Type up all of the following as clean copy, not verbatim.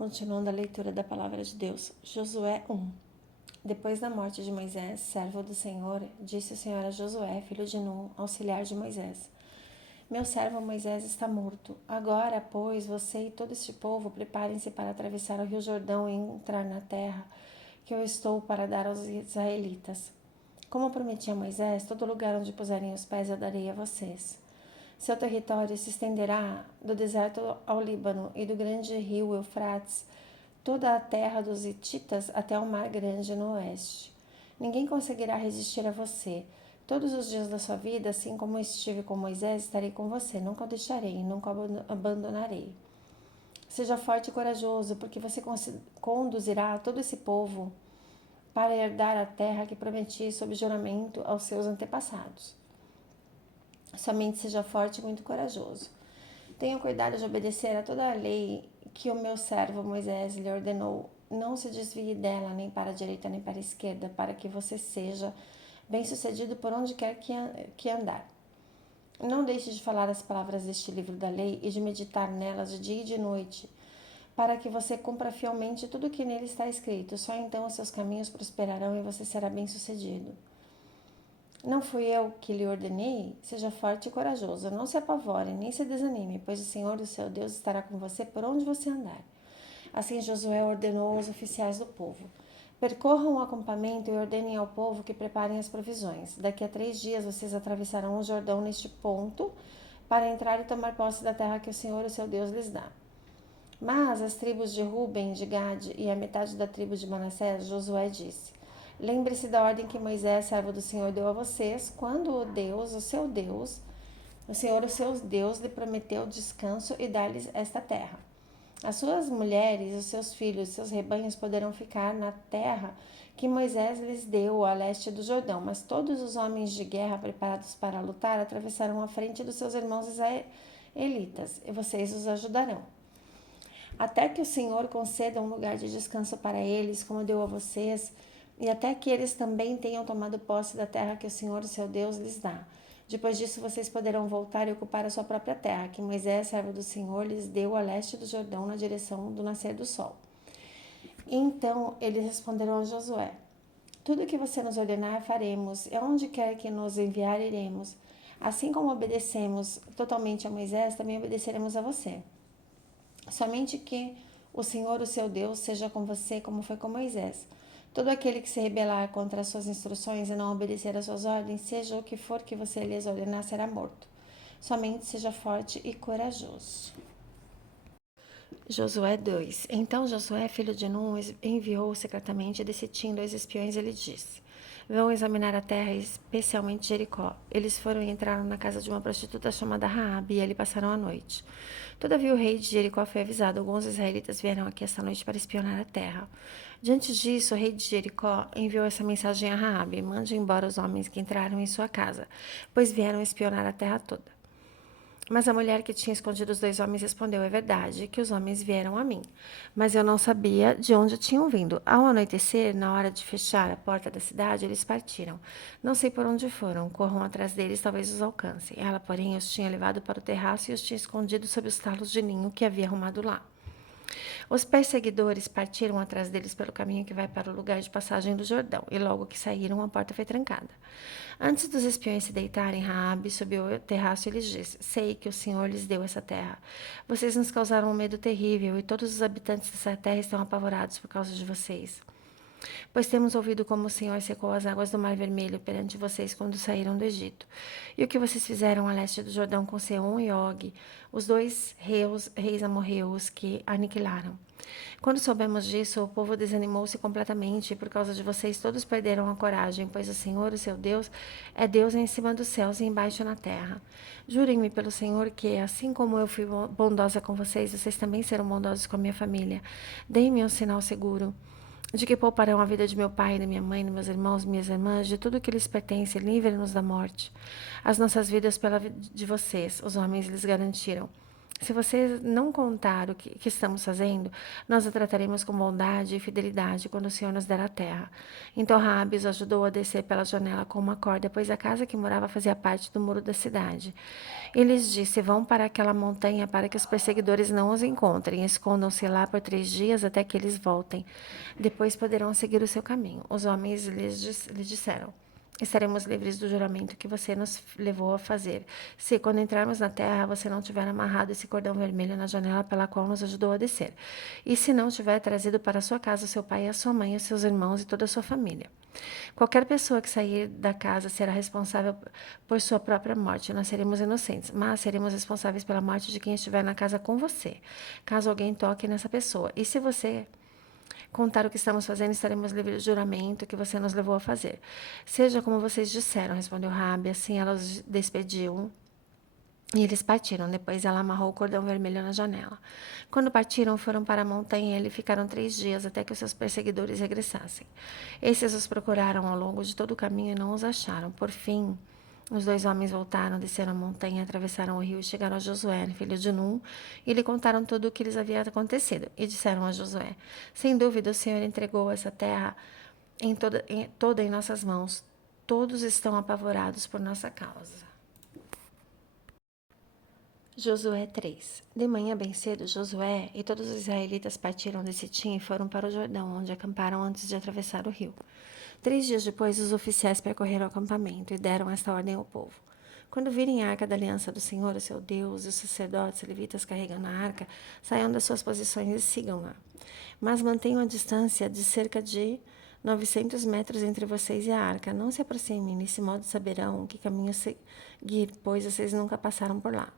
Continuando a leitura da palavra de Deus, Josué 1. Depois da morte de Moisés, servo do Senhor, disse o Senhor a Josué, filho de Nun, auxiliar de Moisés: Meu servo Moisés está morto. Agora, pois, você e todo este povo preparem-se para atravessar o rio Jordão e entrar na terra que eu estou para dar aos israelitas. Como prometi a Moisés, todo lugar onde puserem os pés eu darei a vocês. Seu território se estenderá do deserto ao Líbano e do grande rio Eufrates, toda a terra dos hititas até o mar grande no oeste. Ninguém conseguirá resistir a você. Todos os dias da sua vida, assim como estive com Moisés, estarei com você. Nunca o deixarei, nunca o abandonarei. Seja forte e corajoso, porque você conduzirá todo esse povo para herdar a terra que prometi sob juramento aos seus antepassados. Somente seja forte e muito corajoso. Tenha cuidado de obedecer a toda a lei que o meu servo Moisés lhe ordenou. Não se desvie dela, nem para a direita nem para a esquerda, para que você seja bem-sucedido por onde quer que andar. Não deixe de falar as palavras deste livro da lei e de meditar nelas de dia e de noite, para que você cumpra fielmente tudo o que nele está escrito. Só então os seus caminhos prosperarão e você será bem-sucedido. Não fui eu que lhe ordenei? Seja forte e corajoso. Não se apavore, nem se desanime, pois o Senhor, o seu Deus, estará com você por onde você andar. Assim Josué ordenou aos oficiais do povo: Percorram o acampamento e ordenem ao povo que preparem as provisões. Daqui a 3 dias vocês atravessarão o Jordão neste ponto para entrar e tomar posse da terra que o Senhor, o seu Deus, lhes dá. Mas as tribos de Ruben, de Gade e a metade da tribo de Manassés, Josué disse: Lembre-se da ordem que Moisés, servo do Senhor, deu a vocês, quando o Senhor, o seu Deus, lhe prometeu descanso e dar-lhes esta terra. As suas mulheres, os seus filhos e seus rebanhos poderão ficar na terra que Moisés lhes deu a leste do Jordão, mas todos os homens de guerra preparados para lutar atravessarão a frente dos seus irmãos israelitas, e vocês os ajudarão. Até que o Senhor conceda um lugar de descanso para eles, como deu a vocês, e até que eles também tenham tomado posse da terra que o Senhor, seu Deus, lhes dá. Depois disso, vocês poderão voltar e ocupar a sua própria terra, que Moisés, servo do Senhor, lhes deu a leste do Jordão, na direção do nascer do sol. Então eles responderam a Josué: Tudo o que você nos ordenar, faremos, e aonde quer que nos enviar, iremos. Assim como obedecemos totalmente a Moisés, também obedeceremos a você. Somente que o Senhor, o seu Deus, seja com você como foi com Moisés. Todo aquele que se rebelar contra as suas instruções e não obedecer às suas ordens, seja o que for que você lhes ordenar, será morto. Somente seja forte e corajoso. Josué 2. Então Josué, filho de Nun, enviou secretamente de Sitim 2 espiões e lhe disse: Vão examinar a terra, especialmente Jericó. Eles foram e entraram na casa de uma prostituta chamada Raabe e ali passaram a noite. Todavia o rei de Jericó foi avisado: alguns israelitas vieram aqui esta noite para espionar a terra. Diante disso, o rei de Jericó enviou essa mensagem a Raabe: Mande embora os homens que entraram em sua casa, pois vieram espionar a terra toda. Mas a mulher que tinha escondido os 2 homens respondeu: É verdade que os homens vieram a mim, mas eu não sabia de onde tinham vindo. Ao anoitecer, na hora de fechar a porta da cidade, eles partiram. Não sei por onde foram. Corram atrás deles, talvez os alcancem. Ela, porém, os tinha levado para o terraço e os tinha escondido sob os talos de ninho que havia arrumado lá. Os perseguidores partiram atrás deles pelo caminho que vai para o lugar de passagem do Jordão, e logo que saíram, a porta foi trancada. Antes dos espiões se deitarem, Raabe subiu ao terraço e lhes disse: Sei que o Senhor lhes deu essa terra. Vocês nos causaram um medo terrível, e todos os habitantes dessa terra estão apavorados por causa de vocês. Pois temos ouvido como o Senhor secou as águas do Mar Vermelho perante vocês quando saíram do Egito, e o que vocês fizeram a leste do Jordão com Seom e Og, os 2 reis amorreus que aniquilaram. Quando soubemos disso, o povo desanimou-se completamente, e por causa de vocês todos perderam a coragem, pois o Senhor, o seu Deus, é Deus em cima dos céus e embaixo na terra. Jurem-me pelo Senhor que, assim como eu fui bondosa com vocês, vocês também serão bondosos com a minha família. Deem-me um sinal seguro de que pouparão a vida de meu pai, da minha mãe, de meus irmãos, minhas irmãs, de tudo que lhes pertence, livre-nos da morte. As nossas vidas pela vida de vocês, os homens lhes garantiram. Se você não contar o que estamos fazendo, nós o trataremos com bondade e fidelidade quando o Senhor nos der a terra. Então Raabe os ajudou a descer pela janela com uma corda, pois a casa que morava fazia parte do muro da cidade. Ele lhes disse: Vão para aquela montanha para que os perseguidores não os encontrem. Escondam-se lá por 3 dias até que eles voltem. Depois poderão seguir o seu caminho. Os homens lhes disseram: Estaremos livres do juramento que você nos levou a fazer, se, quando entrarmos na terra, você não tiver amarrado esse cordão vermelho na janela pela qual nos ajudou a descer, e se não tiver trazido para sua casa seu pai e a sua mãe, os seus irmãos e toda a sua família. Qualquer pessoa que sair da casa será responsável por sua própria morte. Nós seremos inocentes, mas seremos responsáveis pela morte de quem estiver na casa com você, caso alguém toque nessa pessoa. E se você contar o que estamos fazendo, estaremos livres do juramento que você nos levou a fazer. Seja como vocês disseram, respondeu Rabi. Assim ela os despediu e eles partiram. Depois ela amarrou o cordão vermelho na janela. Quando partiram, foram para a montanha e ali ficaram 3 dias até que os seus perseguidores regressassem. Esses os procuraram ao longo de todo o caminho e não os acharam. Por fim, os 2 homens voltaram, desceram a montanha, atravessaram o rio e chegaram a Josué, filho de Num, e lhe contaram tudo o que lhes havia acontecido. E disseram a Josué: Sem dúvida, o Senhor entregou essa terra toda em nossas mãos. Todos estão apavorados por nossa causa. Josué 3. De manhã bem cedo, Josué e todos os israelitas partiram de Sitim e foram para o Jordão, onde acamparam antes de atravessar o rio. 3 dias depois, os oficiais percorreram o acampamento e deram esta ordem ao povo: Quando virem a arca da aliança do Senhor, o seu Deus, e os sacerdotes e levitas carregando a arca, saiam das suas posições e sigam-na. Mas mantenham a distância de cerca de 900 metros entre vocês e a arca. Não se aproximem, nesse modo saberão que caminho seguir, pois vocês nunca passaram por lá.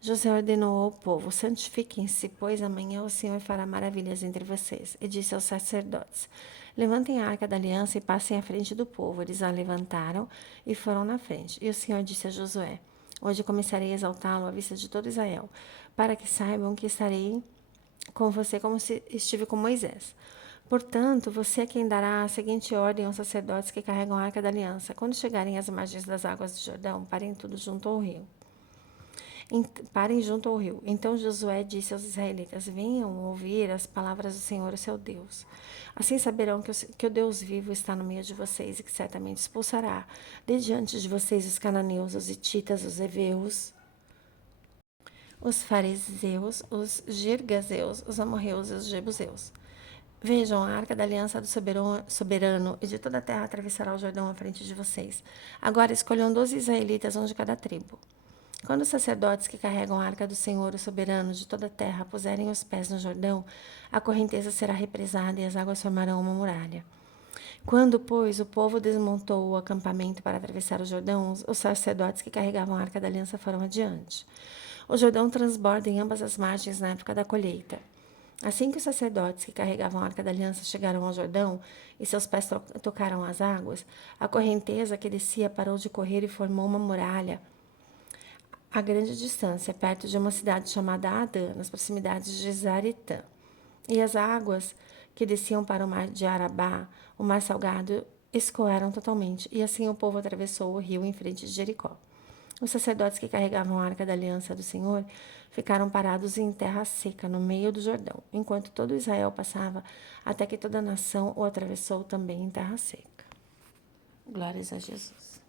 José ordenou ao povo: Santifiquem-se, pois amanhã o Senhor fará maravilhas entre vocês. E disse aos sacerdotes: Levantem a arca da aliança e passem à frente do povo. Eles a levantaram e foram na frente. E o Senhor disse a Josué: Hoje começarei a exaltá-lo à vista de todo Israel, para que saibam que estarei com você como se estive com Moisés. Portanto, você é quem dará a seguinte ordem aos sacerdotes que carregam a arca da aliança: Quando chegarem às margens das águas do Jordão, parem tudo junto ao rio. Parem junto ao rio. Então Josué disse aos israelitas: Venham ouvir as palavras do Senhor, seu Deus. Assim saberão que o Deus vivo está no meio de vocês e que certamente expulsará de diante de vocês os cananeus, os hititas, os heveus, os fariseus, os girgazeus, os amorreus e os jebuseus. Vejam, a arca da aliança do soberano e de toda a terra atravessará o Jordão à frente de vocês. Agora escolham 12 israelitas, um de cada tribo. Quando os sacerdotes que carregam a arca do Senhor, o soberano de toda a terra, puserem os pés no Jordão, a correnteza será represada e as águas formarão uma muralha. Quando, pois, o povo desmontou o acampamento para atravessar o Jordão, os sacerdotes que carregavam a arca da aliança foram adiante. O Jordão transborda em ambas as margens na época da colheita. Assim que os sacerdotes que carregavam a arca da aliança chegaram ao Jordão e seus pés tocaram as águas, a correnteza que descia parou de correr e formou uma muralha a grande distância, perto de uma cidade chamada Adã, nas proximidades de Zaretã. E as águas que desciam para o mar de Arabá, o mar salgado, escoaram totalmente, e assim o povo atravessou o rio em frente de Jericó. Os sacerdotes que carregavam a arca da aliança do Senhor ficaram parados em terra seca, no meio do Jordão, enquanto todo Israel passava, até que toda a nação o atravessou também em terra seca. Glórias a Jesus.